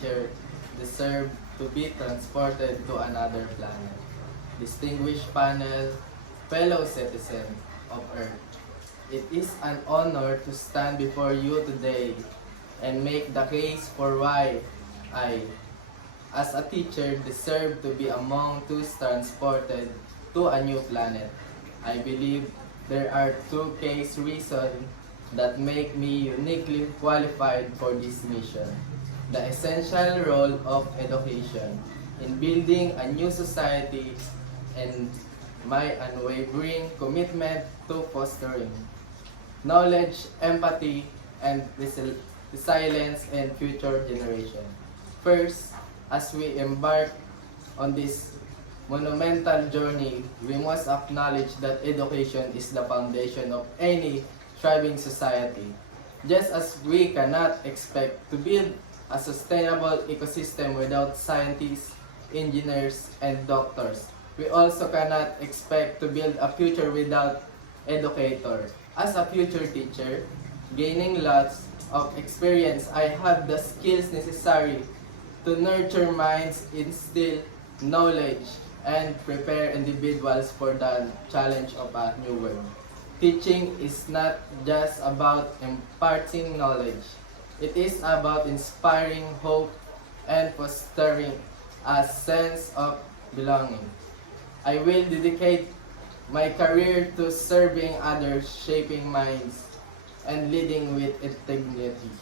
teacher deserve to be transported to another planet. Distinguished panel, fellow citizens of Earth, it is an honor to stand before you today and make the case for why I, as a teacher, deserve to be among those transported to a new planet. I believe there are two case reasons that make me uniquely qualified for this mission. The essential role of education in building a new society and my unwavering commitment to fostering knowledge, empathy, and resilience in future generations. First, as we embark on this monumental journey, we must acknowledge that education is the foundation of any thriving society. Just as we cannot expect to build a sustainable ecosystem without scientists, engineers, and doctors, we also cannot expect to build a future without educators. As a future teacher, gaining lots of experience, I have the skills necessary to nurture minds, instill knowledge, and prepare individuals for the challenge of a new world. Teaching is not just about imparting knowledge. It is about inspiring hope and fostering a sense of belonging. I will dedicate my career to serving others, shaping minds, and leading with integrity.